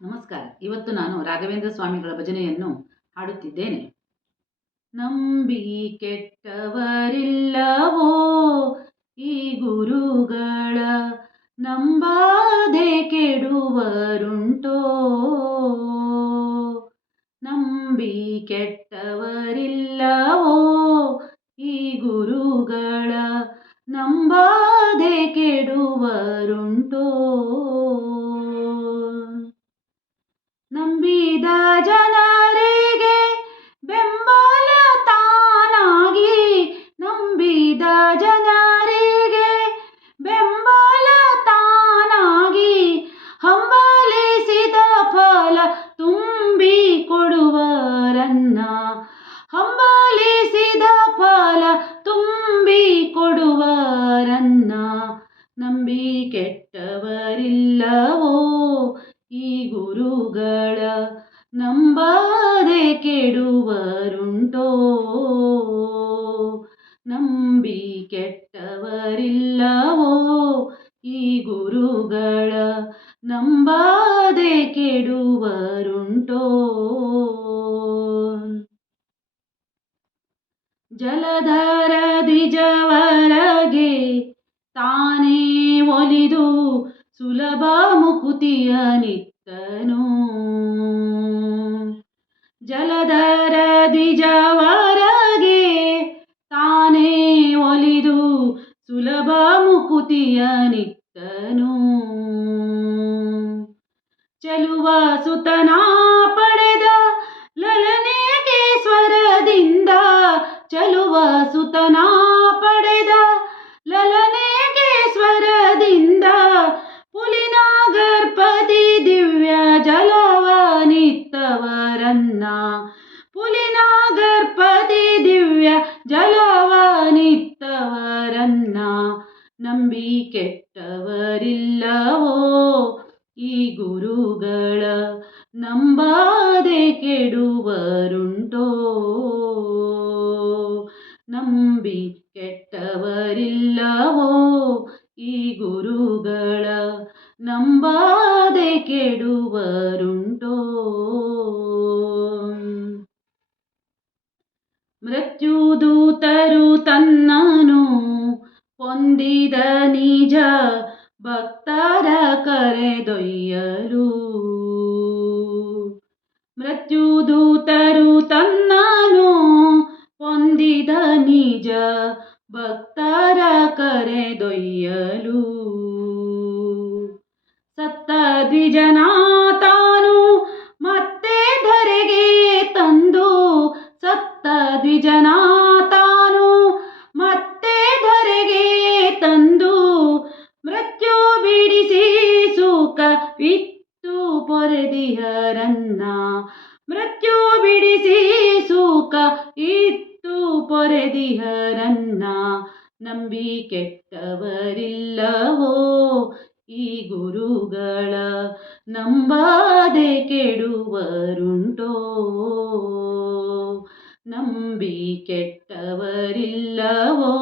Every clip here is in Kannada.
ನಮಸ್ಕಾರ. ಇವತ್ತು ನಾನು ರಾಘವೇಂದ್ರ ಸ್ವಾಮಿಗಳ ಭಜನೆಯನ್ನು ಹಾಡುತ್ತಿದ್ದೇನೆ. ನಂಬಿ ಕೆಟ್ಟವರಿಲ್ಲವೋ ಈ ಗುರುಗಳ, ನಂಬಾದೆ ಕೆಡುವರುಂಟೋ. ನಂಬಿ ಕೆಟ್ಟವರಿಲ್ಲವೋ ಈ ಗುರುಗಳ, ನಂಬಾದೆ ಕೆಡುವರುಂಟೋ. ನಂಬಿದ ಜನರಿಗೆ ಬೆಂಬಲ ತಾನಾಗಿ, ನಂಬಿದ ಜನರಿಗೆ ಬೆಂಬಲ ತಾನಾಗಿ, ಹಂಬಲಿಸಿದ ಫಲ ತುಂಬಿ ಕೊಡುವರನ್ನ, ಹಂಬಲಿಸಿದ ಫಲ ತುಂಬಿ ಕೊಡುವರನ್ನ. ನಂಬಿ ಕೆಟ್ಟವರಿಲ್ಲವೋ ಈ ಗುರುಗಳ, ನಂಬಾದೆ ಕೆಡುವರುಂಟೋ. ನಂಬಿ ಕೆಟ್ಟವರಿಲ್ಲವೋ ಈ ಗುರುಗಳ, ನಂಬಾದೆ ಕೆಡುವರುಂಟೋ. ಜಲಧರ ದ್ವಿಜವರಗೆ ತಾನೇ ಒಲಿದು ಸುಲಭ ಮುಕುತಿಯ ನಿತ್ತನು. ಜಲಧರ ದ್ವಿಜವರಗೆ ತಾನೇ ಒಲಿದು ಸುಲಭ ಮುಕುತಿಯ ನಿತ್ತನು. ಚೆಲುವ ಸುತನ ಪಡೆದ ಲಲನೆಗೆ ಸ್ವರದಿಂದ, ಚೆಲುವ ಸುತನ ಪಡೆದ ಲಲನೆಗೆ ಸ್ವರದಿಂದ, ಪುಲಿನಾಗರ್ಪದಿ ದಿವ್ಯ ಜಲವನಿತ್ತವರನ್ನ, ಪುಲಿನಾಗರ್ಪದಿ ದಿವ್ಯ ಜಲವನಿತ್ತವರನ್ನ. ನಂಬಿ ಕೆಟ್ಟವರಿಲ್ಲವೋ ಈ ಗುರುಗಳ, ನಂಬಾದೆ ಕೆಡುವರುಂಟೋ. ನಂಬಿ ಕೆಟ್ಟವರಿಲ್ಲವೋ ಈ ಗುರುಗಳ, ನಂಬಾದೆ ಕೆಡುವರುಂಟೋ. ಮೃತ್ಯುದೂತರು ತನ್ನನು ಹೊಂದಿದ ನಿಜ ಭಕ್ತರ ಕರೆದೊಯ್ಯಲು, ಮೃತ್ಯುದೂತರು ತನ್ನನು ಹೊಂದಿದ ನಿಜ ಭಕ್ತರ ಕರೆದೊಯ್ಯಲು. ಸತ್ತ ದ್ವಿಜನ ತಾನು ಮತ್ತೆ ಧರೆಗೆ ತಂದು, ಸತ್ತ ದ್ವಿಜನ ತಾನು ಮತ್ತೆ ಧರೆಗೆ ತಂದು, ಮೃತ್ಯು ಬಿಡಿಸಿ ಸುಖವಿತ್ತು ಪೊರೆದಿಹರನ್ನ, ಮೃತ್ಯು ಬಿಡಿಸಿ ಸುಖ ಇತ್ತು ಪೊರೆದಿಹರನ್ನ. ನಂಬಿ ಕೆಟ್ಟವರಿಲ್ಲವೋ ಈ ಗುರುಗಳ, ನಂಬಾದೆ ಕೆಡುವರುಂಟೋ. ನಂಬಿ ಕೆಟ್ಟವರಿಲ್ಲವೋ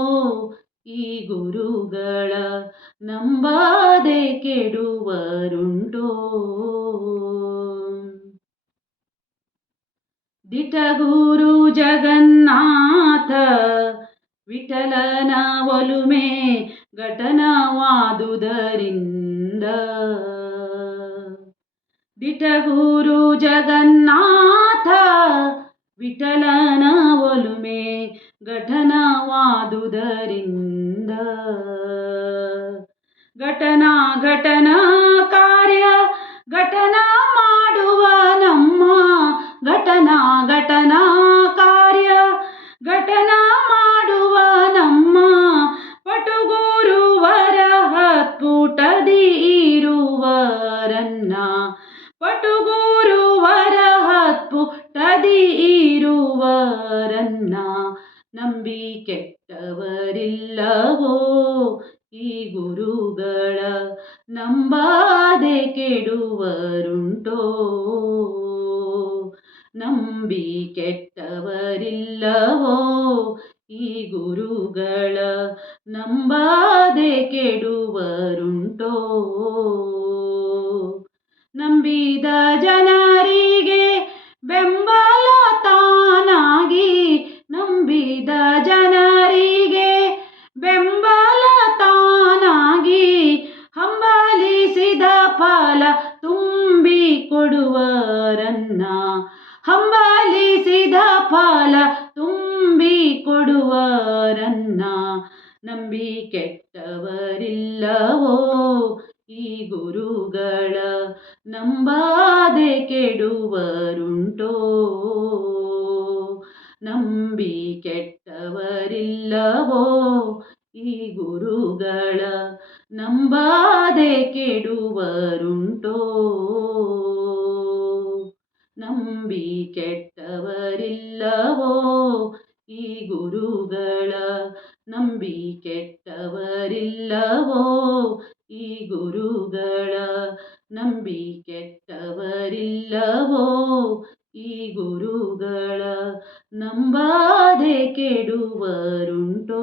ಈ ಗುರುಗಳ, ನಂಬಾದೆ ಕೆಡುವರುಂಟೋ. ದಿಟಗುರು ಜಗನ್ನಾಥ ವಿಠಲನ ಒಲುಮೆ ಘಟನವಾದುದರಿಂದ, ದಿಟಗುರು ಜಗನ್ನಾಥ ವಿಠಲನ ಒಲುಮೆ ಘಟನವಾದುದರಿಂದ. ಘಟನಾ ಘಟನ ಕಾರ್ಯ ಘಟನ ಮಾಡುವ ನಮ್ಮ, ಘಟನಾ ಘಟನಾ ಕಾರ್ಯ ಘಟನ ಮಾಡುವ ನಮ್ಮ, ಪಟುಗುರುವರ ಹತ್ಪುಟದಿ ಇರುವರನ್ನ, ಪಟುಗುರುವರ ಹತ್ಪುಟದಿ ಇರುವರನ್ನ. ನಂಬಿ ಕೆಟ್ಟವರಿಲ್ಲವೋ ಈ ಗುರುಗಳ, ನಂಬಾದೆ ಕೆಡುವರುಂಟೋ. ನಂಬಿ ಕೆಟ್ಟವರಿಲ್ಲವೋ ಈ ಗುರುಗಳ, ನಂಬಾದೆ ಕೆಡುವರುಂಟೋ. ನಂಬಿ ನಂಬಿದ ಜನರಿಗೆ ಬೆಂಬಲ ತಾನಾಗಿ, ನಂಬಿದ ಜನರಿಗೆ ಬೆಂಬಲ ತಾನಾಗಿ, ಹಂಬಲಿಸಿದ ಫಲ ತುಂಬಿ ಕೊಡುವರನ್ನ, ಹಂಬಲಿಸಿದ ಫಲ ತುಂಬಿ ಕೊಡುವರನ್ನ. ನಂಬಿ ಕೆಟ್ಟವರಿಲ್ಲವೋ ಈ ಗುರುಗಳ, ನಂಬಾದೆ ಕೆಡುವರುಂಟೋ. ನಂಬಿ ಕೆಟ್ಟವರಿಲ್ಲವೋ ಈ ಗುರುಗಳ, ನಂಬಾದೆ ಕೆಡುವರುಂಟೋ. ನಂಬಿ ಕೆಟ್ಟವರಿಲ್ಲವೋ ಈ ಗುರುಗಳ, ನಂಬಿ ಕೆಟ್ಟವರಿಲ್ಲವೋ ಈ ಗುರುಗಳ, ನಂಬಿ ಕೆಟ್ಟವರಿಲ್ಲವೋ ಈ ಗುರುಗಳ, ನಂಬಾದೆ ಕೆಡುವರುಂಟೋ.